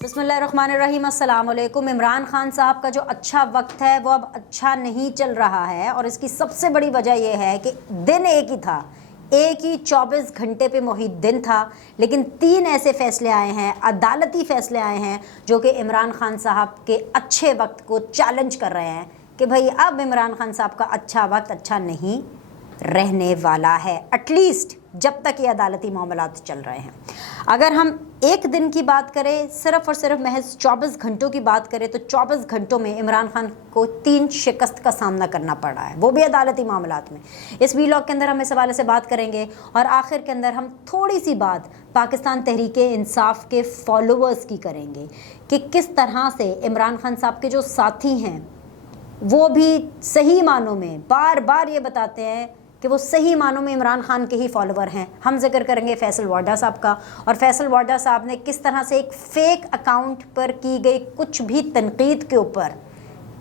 बिस्मिल्लाहिर्रहमानिर्रहीम, अस्सलाम वालेकुम। इमरान खान साहब का जो अच्छा वक्त है वो अब अच्छा नहीं चल रहा है, और इसकी सबसे बड़ी वजह यह है कि दिन एक ही था, एक ही 24 घंटे पे मुहिद्दीन था, लेकिन 3 ऐसे फैसले आए हैं, अदालती फैसले आए हैं जो कि इमरान खान साहब के अच्छे वक्त को चैलेंज कर रहे हैं कि भाई अब इमरान खान साहब का अच्छा वक्त अच्छा नहीं रहने वाला है, एटलीस्ट जब तक ये अदालती मामलात चल रहे हैं। अगर हम एक दिन की बात करें, सिर्फ और सिर्फ महज 24 घंटों की बात करें, तो 24 घंटों में इमरान खान को 3 शिकस्त का सामना करना पड़ रहा है, वो भी अदालती मामलात में। इस वीलॉग के अंदर हम इस हवाले से बात करेंगे, और आखिर के अंदर हम थोड़ी सी बात पाकिस्तान तहरीक इंसाफ के फॉलोअर्स की करेंगे कि किस तरह से इमरान खान साहब के जो साथी हैं वो भी सही मानों में बार बार ये बताते हैं कि वो सही मानों में इमरान खान के ही फॉलोवर हैं। हम जिक्र करेंगे फैसल वाडा साहब का, और फैसल वाडा साहब ने किस तरह से एक फ़ेक अकाउंट पर की गई कुछ भी तनकीद के ऊपर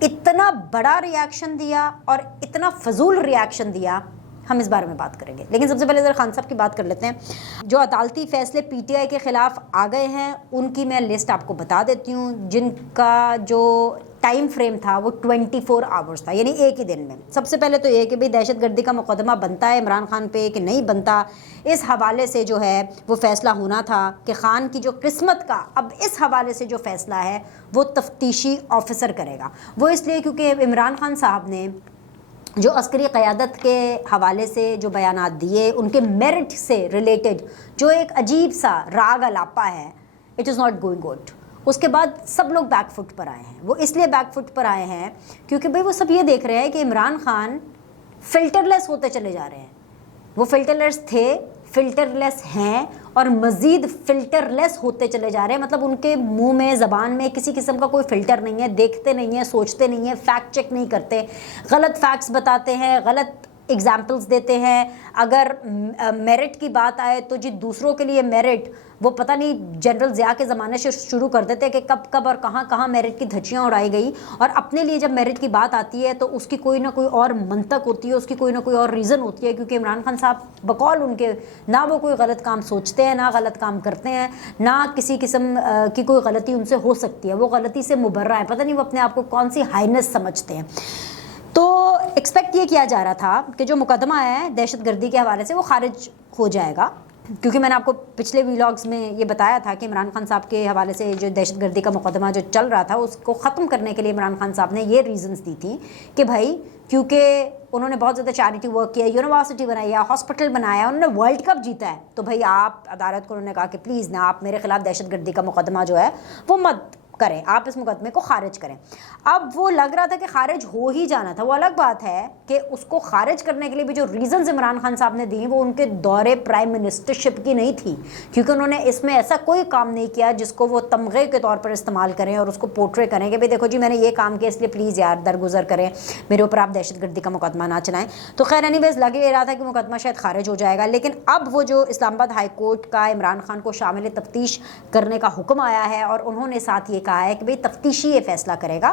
इतना बड़ा रिएक्शन दिया और इतना फजूल रिएक्शन दिया। हम इस बारे में बात करेंगे, लेकिन सबसे पहले ज़रा खान साहब की बात कर लेते हैं। जो अदालती फ़ैसले पीटीआई के ख़िलाफ़ आ गए हैं उनकी मैं लिस्ट आपको बता देती हूँ, जिनका जो टाइम फ्रेम था वो 24 आवर्स था, यानी एक ही दिन में। सबसे पहले तो ये कि भाई दहशतगर्दी का मुकदमा बनता है इमरान खान पे कि नहीं बनता, इस हवाले से जो है वो फ़ैसला होना था कि ख़ान की जो किस्मत का अब इस हवाले से जो फ़ैसला है वो तफ्तीशी ऑफिसर करेगा। वो इसलिए क्योंकि इमरान खान साहब ने जो अस्करी क़यादत के हवाले से जो बयानात दिए, उनके मेरिट से रिलेटेड जो एक अजीब सा राग अलापा है, it is not going good. उसके बाद सब लोग बैक फुट पर आए हैं। वो इसलिए बैक फुट पर आए हैं क्योंकि भाई वो सब ये देख रहे हैं कि इमरान खान फ़िल्टरलेस होते चले जा रहे हैं। वो फ़िल्टरलेस थे, फ़िल्टरलेस हैं, और मज़ीद फ़िल्टरलेस होते चले जा रहे हैं। मतलब उनके मुंह में, ज़बान में किसी किस्म का कोई फ़िल्टर नहीं है, देखते नहीं हैं, सोचते नहीं हैं, फैक्ट चेक नहीं करते, गलत फैक्ट्स बताते हैं, गलत एग्जाम्पल्स देते हैं। अगर मेरिट की बात आए तो जी दूसरों के लिए मेरिट वो पता नहीं जनरल ज़िया के ज़माने से शुरू कर देते हैं कि कब कब और कहाँ कहाँ मेरिट की धज्जियाँ उड़ाई गई, और अपने लिए जब मेरिट की बात आती है तो उसकी कोई ना कोई और मंतक होती है, उसकी कोई ना कोई और रीज़न होती है। क्योंकि इमरान खान साहब बकौल उनके ना वो कोई गलत काम सोचते हैं, ना गलत काम करते हैं, ना किसी किस्म की कोई गलती उनसे हो सकती है, वो गलती से मुबर्रा है। पता नहीं वो अपने आप को कौन सी हाइनेस समझते हैं। तो एक्सपेक्ट ये किया जा रहा था कि जो मुकदमा है दहशतगर्दी के हवाले से वो खारिज हो जाएगा, क्योंकि मैंने आपको पिछले व्लॉग्स में ये बताया था कि इमरान खान साहब के हवाले से जो दहशतगर्दी का मुकदमा जो चल रहा था उसको ख़त्म करने के लिए इमरान खान साहब ने ये रीज़न्स दी थी कि भाई क्योंकि उन्होंने बहुत ज़्यादा चैरिटी वर्क किया, यूनिवर्सिटी बनाई है, हॉस्पिटल बनाया, उन्होंने वर्ल्ड कप जीता है, तो भाई आप अदालत को उन्होंने कहा कि प्लीज़ ना आप मेरे ख़िलाफ़ दहशतगर्दी का मुकदमा जो है वो मत करें, आप इस मुकदमे को खारिज करें। अब वो लग रहा था कि खारिज हो ही जाना था। वो अलग बात है कि उसको खारिज करने के लिए भी जो रीज़न्स इमरान खान साहब ने दी वो उनके दौरे प्राइम मिनिस्टरशिप की नहीं थी, क्योंकि उन्होंने इसमें ऐसा कोई काम नहीं किया जिसको वो तमगे के तौर पर इस्तेमाल करें और उसको पोर्ट्रे करें कि भाई देखो जी मैंने ये काम किया इसलिए प्लीज़ यार दरगुजर करें, मेरे ऊपर आप दहशतगर्दी का मुकदमा ना चलाएं। तो खैर एनीवेज लग ही रहा था कि मुकदमा शायद खारिज हो जाएगा, लेकिन अब वो जो इस्लामाबाद हाई कोर्ट का इमरान खान को शामिल तफ्तीश करने का हुक्म आया है, और उन्होंने साथ ये कहा है कि भाई तफ्तीशी ये फैसला करेगा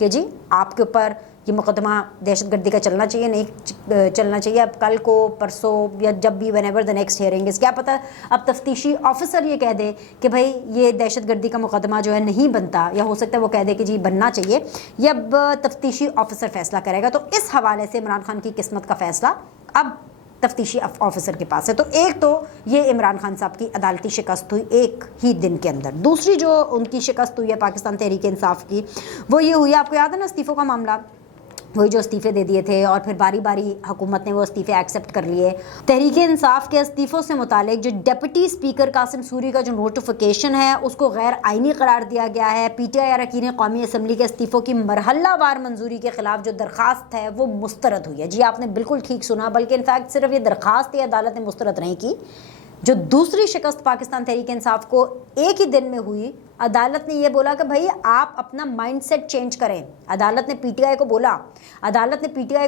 कि जी आपके ऊपर ये मुकदमा दहशतगर्दी का चलना चाहिए नहीं चलना चाहिए। अब कल को परसों या जब भी whenever the next hearing is, क्या पता अब तफ्तीशी ऑफिसर ये कह दे कि भाई ये दहशतगर्दी का मुकदमा जो है नहीं बनता, या हो सकता है वो कह दे कि जी बनना चाहिए। ये अब तफ्तीशी ऑफिसर फैसला करेगा। तो इस हवाले से इमरान खान की किस्मत का फैसला अब तफ्तीशी ऑफिसर के पास है। तो एक तो ये इमरान खान साहब की अदालती शिकस्त हुई एक ही दिन के अंदर। दूसरी जो उनकी शिकस्त हुई है पाकिस्तान तहरीक इंसाफ की, वो ये हुई, आपको याद है ना इस्तीफ़ों का मामला, वही जो इस्तीफ़े दे दिए थे और फिर बारी बारी हुकूमत ने वो इस्तीफ़े एक्सेप्ट कर लिए। तहरीक इंसाफ के इस्तीफ़ों से मुतालिक जो डिप्टी स्पीकर कासिम सूरी का जो नोटिफिकेशन है उसको गैर आइनी करार दिया गया है। पीटीआई अरकान कौमी असम्बली के इस्तीफ़ों की मरहलावार मंजूरी के ख़िलाफ़ जो दरख्वास्त है वो मुस्तरद हुई है। जी आपने बिल्कुल ठीक सुना, बल्कि इनफैक्ट सिर्फ ये दरख्वास्त ही अदालत ने मुस्तरद नहीं की। जो दूसरी शिकस्त पाकिस्तान तहरीक इंसाफ को एक ही दिन में हुई عدالت نے یہ بولا کہ بھائی آپ اپنا مائنڈ سیٹ چینج کریں. عدالت نے پی ٹی آئی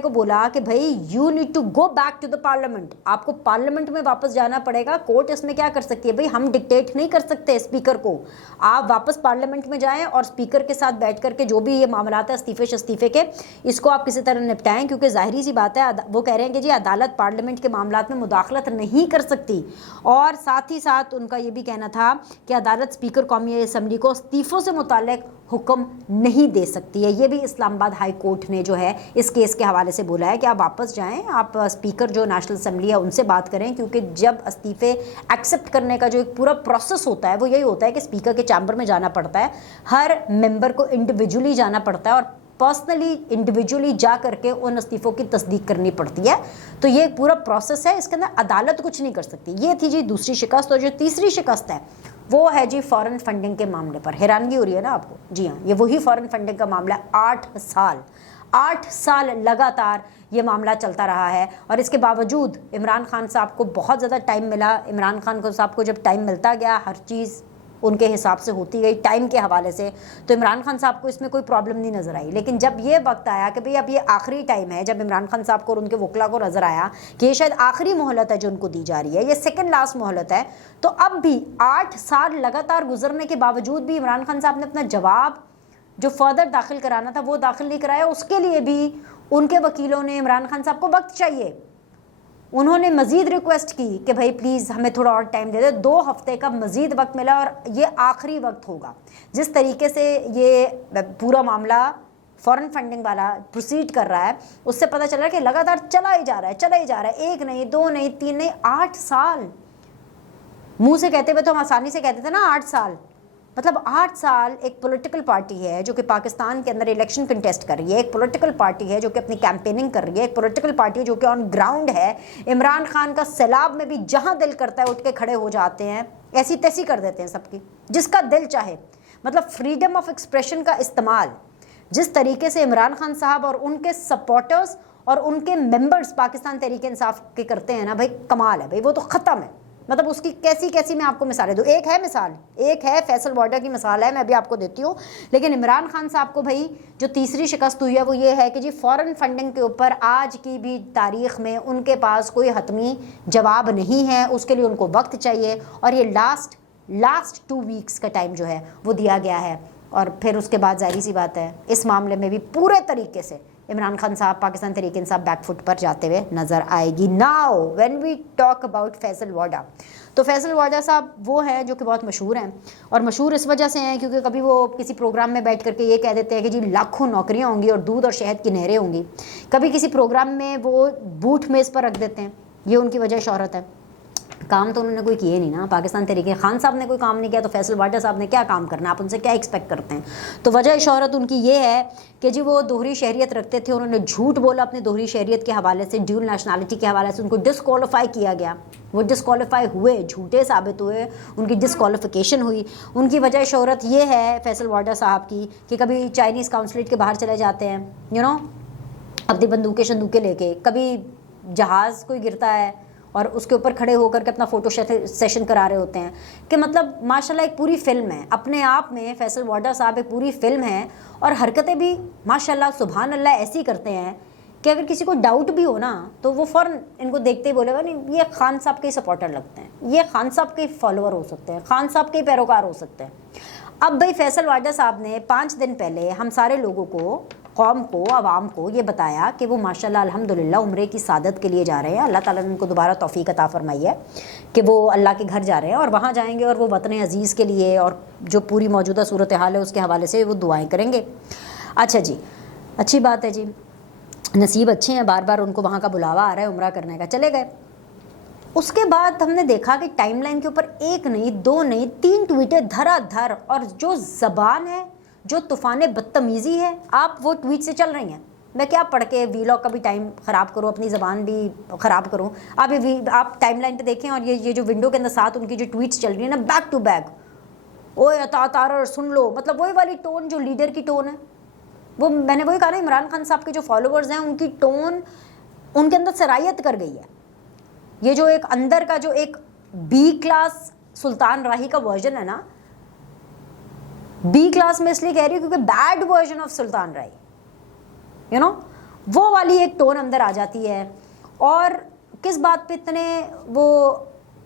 کو بولا کہ بھائی you need to go back to the parliament. آپ کو پارلیمنٹ میں واپس جانا پڑے گا. کورٹ اس میں کیا کر سکتی ہے بھائی, ہم ڈکٹیٹ نہیں کر سکتے اسپیکر کو. آپ واپس پارلیمنٹ میں جائیں اور اسپیکر کے ساتھ بیٹھ کر کے جو بھی یہ معاملات ہیں استعفے کے, اس کو آپ کسی طرح نپٹائیں, کیونکہ ظاہری سی بات ہے وہ کہہ رہے ہیں کہ جی عدالت پارلیمنٹ کے معاملات میں مداخلت نہیں کر سکتی. اور ساتھ ہی ساتھ ان کا یہ بھی کہنا تھا کہ عدالت اسپیکر قومی اسمبلی کو استعفوں سے متعلق حکم نہیں دے سکتی ہے. یہ بھی اسلام آباد ہائی کورٹ نے جو ہے اس کیس کے حوالے سے بولا ہے کہ آپ واپس جائیں, آپ اسپیکر جو نیشنل اسمبلی ہے ان سے بات کریں, کیونکہ جب استعفے ایکسیپٹ کرنے کا جو ایک پورا پروسیس ہوتا ہے وہ یہی ہوتا ہے کہ اسپیکر کے چیمبر میں جانا پڑتا ہے, ہر ممبر کو انڈیویجولی جانا پڑتا ہے اور پرسنلی انڈیویجولی جا کر کے ان استعفوں کی تصدیق کرنی پڑتی ہے. تو یہ پورا پروسیس ہے, اس کے اندر عدالت کچھ نہیں کر سکتی. یہ تھی جی دوسری شکست. اور جو تیسری شکست ہے وہ ہے جی فارن فنڈنگ کے معاملے پر. حیرانگی ہو رہی ہے نا آپ کو؟ جی ہاں, یہ وہی فارن فنڈنگ کا معاملہ ہے. 8 سال لگاتار یہ معاملہ چلتا رہا ہے, اور اس کے باوجود عمران خان صاحب کو بہت زیادہ ٹائم ملا. عمران خان صاحب کو جب ٹائم ملتا گیا, ہر چیز ان کے حساب سے ہوتی گئی ٹائم کے حوالے سے, تو عمران خان صاحب کو اس میں کوئی پرابلم نہیں نظر آئی. لیکن جب یہ وقت آیا کہ بھئی اب یہ آخری ٹائم ہے, جب عمران خان صاحب کو اور ان کے وکلا کو نظر آیا کہ یہ شاید آخری مہلت ہے جو ان کو دی جا رہی ہے, یہ سیکنڈ لاسٹ مہلت ہے, تو اب بھی 8 سال لگاتار گزرنے کے باوجود بھی عمران خان صاحب نے اپنا جواب جو فردر داخل کرانا تھا وہ داخل نہیں کرایا. اس کے لیے بھی ان کے وکیلوں نے عمران خان صاحب کو وقت چاہیے. انہوں نے مزید ریکویسٹ کی کہ بھائی پلیز ہمیں تھوڑا اور ٹائم دے دے. 2 ہفتے کا مزید وقت ملا, اور یہ آخری وقت ہوگا. جس طریقے سے یہ پورا معاملہ فارن فنڈنگ والا پروسیڈ کر رہا ہے, اس سے پتہ چل رہا ہے کہ لگاتار چلا ہی جا رہا ہے. 1 نہیں 2 نہیں 3 نہیں 8 سال. منہ سے کہتے ہوئے تو ہم آسانی سے کہتے تھے نا 8 سال, مطلب 8 سال ایک پولیٹیکل پارٹی ہے جو کہ پاکستان کے اندر الیکشن کنٹیسٹ کر رہی ہے, ایک پولیٹیکل پارٹی ہے جو کہ اپنی کیمپیننگ کر رہی ہے, ایک پولیٹیکل پارٹی ہے جو کہ آن گراؤنڈ ہے. عمران خان کا سیلاب میں بھی جہاں دل کرتا ہے اٹھ کے کھڑے ہو جاتے ہیں, ایسی تیسی کر دیتے ہیں سب کی جس کا دل چاہے. مطلب فریڈم آف ایکسپریشن کا استعمال جس طریقے سے عمران خان صاحب اور ان کے سپورٹرز اور ان کے ممبرز پاکستان تحریک انصاف کے کرتے ہیں نا بھائی, کمال ہے بھائی, وہ تو ختم ہے. مطلب اس کی کیسی میں آپ کو مثالیں دوں. ایک ہے فیصل وارڈا کی مثال ہے, میں بھی آپ کو دیتی ہوں. لیکن عمران خان صاحب کو بھائی جو تیسری شکست ہوئی ہے وہ یہ ہے کہ جی فارن فنڈنگ کے اوپر آج کی بھی تاریخ میں ان کے پاس کوئی حتمی جواب نہیں ہے. اس کے لیے ان کو وقت چاہیے, اور یہ لاسٹ 2 ویکس کا ٹائم جو ہے وہ دیا گیا ہے. اور پھر اس کے بعد ظاہری سی بات ہے اس معاملے میں بھی پورے طریقے سے عمران خان صاحب پاکستان تحریک انصاف بیک فٹ پر جاتے ہوئے نظر آئے گی. Now when we talk about Faisal Vawda, تو فیصل وارڈا صاحب وہ ہیں جو کہ بہت مشہور ہیں, اور مشہور اس وجہ سے ہیں کیونکہ کبھی وہ کسی پروگرام میں بیٹھ کر کے یہ کہہ دیتے ہیں کہ جی لاکھوں نوکریاں ہوں گی اور دودھ اور شہد کی نہریں ہوں گی. کبھی کسی پروگرام میں وہ بوٹ میز پر رکھ دیتے ہیں, یہ ان کی وجہ شہرت ہے. کام تو انہوں نے کوئی کیے نہیں نا, پاکستان تحریک خان صاحب نے کوئی کام نہیں کیا, تو فیصل وارڈا صاحب نے کیا کام کرنا, آپ ان سے کیا ایکسپیکٹ کرتے ہیں. تو وجہ شہرت ان کی یہ ہے کہ جی وہ دوہری شہریت رکھتے تھے, انہوں نے جھوٹ بولا اپنی دوہری شہریت کے حوالے سے, ڈیول نیشنلٹی کے حوالے سے ان کو ڈسکوالیفائی کیا گیا. وہ ڈسکوالیفائی ہوئے, جھوٹے ثابت ہوئے, ان کی ڈسکوالیفیکیشن ہوئی. ان کی وجہ شہرت یہ ہے فیصل وارڈا صاحب کی کہ کبھی چائنیز کاؤنسلیٹ کے باہر چلے جاتے ہیں اپنی بندوقیں شندوقیں لے کے, کبھی جہاز کوئی گرتا ہے اور اس کے اوپر کھڑے ہو کر کے اپنا فوٹو سیشن کرا رہے ہوتے ہیں. کہ مطلب ماشاءاللہ ایک پوری فلم ہے اپنے آپ میں, فیصل وارڈا صاحب ایک پوری فلم ہے, اور حرکتیں بھی ماشاءاللہ سبحان اللہ ایسی کرتے ہیں کہ اگر کسی کو ڈاؤٹ بھی ہو نا تو وہ فوراً ان کو دیکھتے ہی بولے گا نہیں یہ خان صاحب کے سپورٹر لگتے ہیں, یہ خان صاحب کے فالوور ہو سکتے ہیں, خان صاحب کے پیروکار ہو سکتے ہیں. اب بھائی فیصل وارڈا صاحب نے 5 دن پہلے ہم سارے لوگوں کو, قوم کو, عوام کو یہ بتایا کہ وہ ماشاءاللہ الحمدللہ عمرے کی سعادت کے لیے جا رہے ہیں. اللہ تعالیٰ نے ان کو دوبارہ توفیق عطا فرمائی ہے کہ وہ اللہ کے گھر جا رہے ہیں, اور وہاں جائیں گے اور وہ وطن عزیز کے لیے اور جو پوری موجودہ صورتحال ہے اس کے حوالے سے وہ دعائیں کریں گے. اچھا جی, اچھی بات ہے جی, نصیب اچھے ہیں, بار بار ان کو وہاں کا بلاوا آ رہا ہے عمرہ کرنے کا, چلے گئے. اس کے بعد ہم نے دیکھا کہ ٹائم لائن کے اوپر 1 نہیں 2 نہیں 3 ٹویٹیں دھرا دھر, اور جو زبان ہے, جو طوفان بدتمیزی ہے, آپ وہ ٹویٹ سے چل رہی ہیں. میں کیا پڑھ کے وی لاگ کا بھی ٹائم خراب کروں, اپنی زبان بھی خراب کروں. آپ ٹائم لائن پہ دیکھیں, اور یہ جو ونڈو کے اندر ساتھ ان کی جو ٹویٹس چل رہی ہیں نا بیک ٹو بیک, اوے تارر سن لو, مطلب وہی والی ٹون جو لیڈر کی ٹون ہے. وہ میں نے وہی کہا نا, عمران خان صاحب کے جو فالوورز ہیں ان کی ٹون ان کے اندر سرایت کر گئی ہے. یہ جو ایک اندر کا جو ایک بی کلاس سلطان راہی کا ورژن ہے نا, बी क्लास में इसलिए कह रही हूँ क्योंकि bad version of Sultan Rai, you know, वो वाली एक टोन अंदर आ जाती है। और किस बात पे इतने वो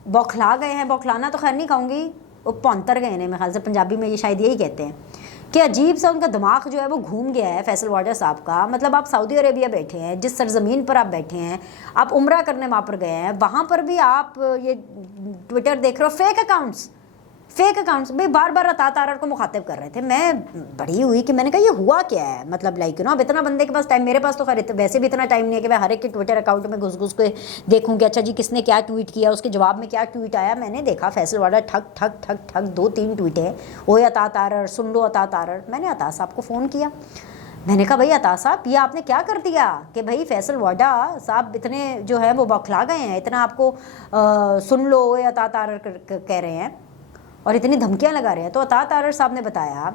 बौखला गए हैं, बौखलाना तो खैर नहीं कहूँगी, वो पौंतर गए हैं, मेरे ख्याल से पंजाबी में ये शायद यही कहते हैं कि अजीब सा उनका दिमाग जो है वो घूम गया है फैसल वाडा साहब का। मतलब आप सऊदी अरेबिया बैठे हैं, जिस सरजमीन पर आप बैठे हैं, आप उम्रा करने वहाँ पर गए हैं, वहाँ पर भी आप ये ट्विटर देख रहे हो, फेक अकाउंट्स भाई बार बार अता तारर को मुखातिब कर रहे थे। मैं बड़ी हुई कि मैंने कहा ये हुआ क्या है, मतलब लाइक यू नो, अब इतना बंदे के पास टाइम, मेरे पास तो खैर वैसे भी इतना टाइम नहीं है कि मैं हर एक के ट्विटर अकाउंट में घुस के देखूँ कि अच्छा जी किसने क्या ट्वीट किया, उसके जवाब में क्या ट्वीट आया। मैंने देखा फैसल वाडा ठक ठक ठक ठक 2-3 ट्वीट है, ओए अता तारर, सुन लो अता तारर। मैंने अता साहब को फ़ोन किया, मैंने कहा भाई अता साहब ये आपने क्या कर दिया कि भाई फैसल वाडा साहब इतने जो है वो बौखला गए हैं, इतना आपको सुन लो ओए अता तारर कह रहे हैं और इतनी धमकियां लगा रहे हैं। तो अता तारर साहब ने बताया,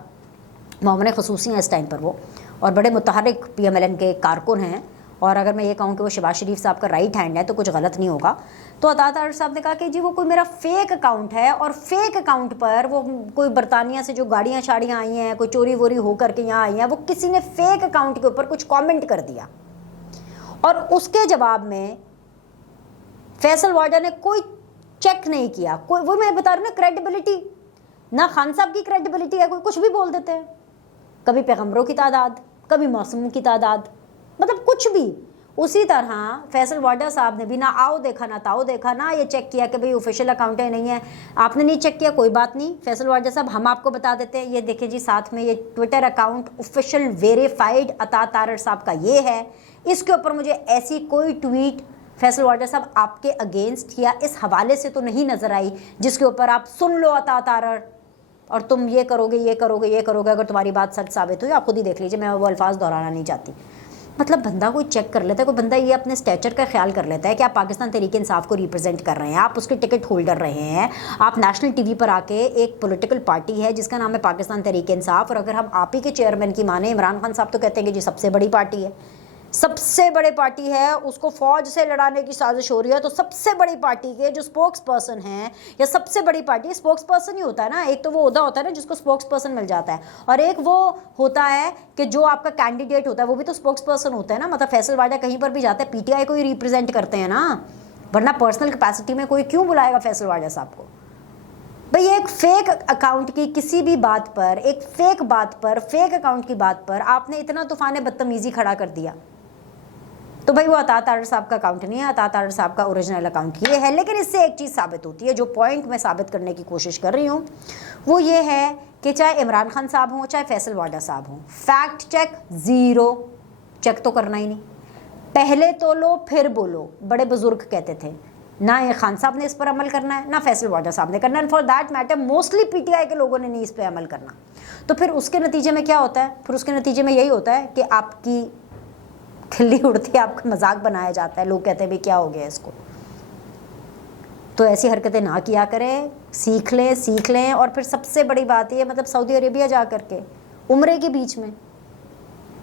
मामले खसूसी हैं इस टाइम पर वो, और बड़े मुतहर्रिक PMLN के कारकुन हैं, और अगर मैं ये कहूँ कि वो शहबाज शरीफ साहब का राइट हैंड है तो कुछ गलत नहीं होगा। तो अता तारर साहब ने कहा कि जी वो कोई मेरा फेक अकाउंट है, और फेक अकाउंट पर वो कोई बरतानिया से जो गाड़ियाँ शाड़ियाँ आई हैं, कोई चोरी वोरी हो करके यहाँ आई हैं, वो किसी ने फेक अकाउंट के ऊपर कुछ कॉमेंट कर दिया, और उसके जवाब में फैसल वाडा ने कोई चेक नहीं किया। कोई, वो मैं बता रही हूँ ना, क्रेडिबिलिटी ना, खान साहब की क्रेडिबिलिटी है, कोई कुछ भी बोल देते हैं, कभी पैगम्बरों की तादाद, कभी मौसम की तादाद, मतलब कुछ भी। उसी तरह फैसल वाडा साहब ने भी ना आओ देखा ना ताओ देखा, ना ये चेक किया कि भाई ऑफिशियल अकाउंट है नहीं है। आपने नहीं चेक किया, कोई बात नहीं फैसल वाडा साहब, हम आपको बता देते हैं, ये देखें जी साथ में ये ट्विटर अकाउंट ऑफिशियल वेरीफाइड अता तारर साहब का ये है, इसके ऊपर मुझे ऐसी कोई ट्वीट फैसल वाडा साहब आपके अगेंस्ट या इस हवाले से तो नहीं नज़र आई जिसके ऊपर आप सुन लो अता तारर और तुम ये करोगे ये करोगे ये करोगे, अगर तुम्हारी बात सच साबित हुई। आप खुद ही देख लीजिए, मैं वो अल्फाज दोहराना नहीं चाहती। मतलब बंदा कोई चेक कर लेता है, कोई बंदा ये अपने स्टेचर का ख्याल कर लेता है कि आप पाकिस्तान तहरीक इंसाफ को रिप्रेजेंट कर रहे हैं, आप उसके टिकट होल्डर रहे हैं, आप नेशनल टीवी पर आके एक पॉलिटिकल पार्टी है जिसका नाम है पाकिस्तान तहरीक इंसाफ, और अगर हम आप ही के चेयरमैन की माने इमरान खान साहब तो कहते हैं कि जी सबसे बड़ी पार्टी है, सबसे बड़ी पार्टी है, उसको फौज से लड़ाने की साजिश हो रही है, तो सबसे बड़ी पार्टी के जो स्पोक्स पर्सन हैं, या सबसे बड़ी पार्टी स्पोक्स पर्सन ही होता है ना, एक तो वो ओहदा होता है ना जिसको स्पोक्स पर्सन मिल जाता है, और एक वो होता है कि जो आपका कैंडिडेट होता है वो भी तो स्पोक्स पर्सन होता है ना। मतलब फैसल वाडा कहीं पर भी जाता है PTI को ही रिप्रेजेंट करते हैं ना, वरना पर्सनल कैपेसिटी में कोई क्यों बुलाएगा फैसल वाडा साहब को। भाई एक फेक अकाउंट की किसी भी बात पर, एक फेक बात पर, फेक अकाउंट की बात पर आपने इतना तूफान बदतमीजी खड़ा कर दिया, तो भाई वो अता तारर साहब का अकाउंट नहीं है, अता तारर साहब का ओरिजिनल अकाउंट ये है। लेकिन इससे एक चीज़ साबित होती है, जो पॉइंट मैं साबित करने की कोशिश कर रही हूँ वो ये है कि चाहे इमरान खान साहब हों चाहे फैसल वाडा साहब हों, फैक्ट चेक ज़ीरो, चेक तो करना ही नहीं, पहले तो लो फिर बोलो, बड़े बुजुर्ग कहते थे। ना ये खान साहब ने इस पर अमल करना है, ना फैसल वाडा साहब ने करना है, for that matter mostly PTI के लोगों ने नहीं इस पर अमल करना। तो फिर उसके नतीजे में क्या होता है, फिर उसके नतीजे में यही होता है कि आपकी खिल्ली उड़ती है, आपका मजाक बनाया जाता है, लोग कहते हैं भाई क्या हो गया इसको। तो ऐसी हरकतें ना किया करें, सीख लें। और फिर सबसे बड़ी बात ये, मतलब सऊदी अरेबिया जा कर के उम्रे के बीच में,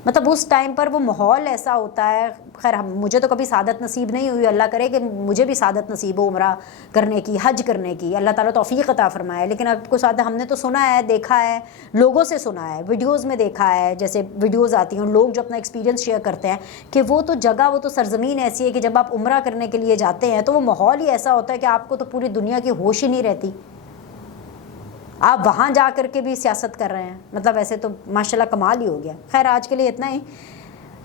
मतलब उस टाइम पर वो माहौल ऐसा होता है। खैर मुझे तो कभी सादत नसीब नहीं हुई, अल्लाह करे कि मुझे भी सादत नसीब हो उम्रा करने की, हज करने की, अल्लाह ताला तौफीक अता फरमाए। लेकिन आपको साथ हमने तो सुना है, देखा है, लोगों से सुना है, वीडियोज़ में देखा है, जैसे वीडियोज़ आती हैं लोग जो अपना एक्सपीरियंस शेयर करते हैं कि वो तो जगह, वो तो सरजमीन ऐसी है कि जब आप उम्रा करने के लिए जाते हैं तो वो माहौल ही ऐसा होता है कि आपको तो पूरी दुनिया की होश ही नहीं रहती, आप वहाँ जा कर के भी सियासत कर रहे हैं। मतलब ऐसे तो माशाल्लाह कमाल ही हो गया। खैर आज के लिए इतना ही,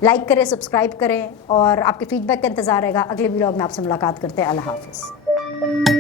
लाइक करें, सब्सक्राइब करें, और आपके फीडबैक का इंतज़ार रहेगा। अगले व्लॉग में आपसे मुलाकात करते हैं। अल्लाह हाफ़िज़।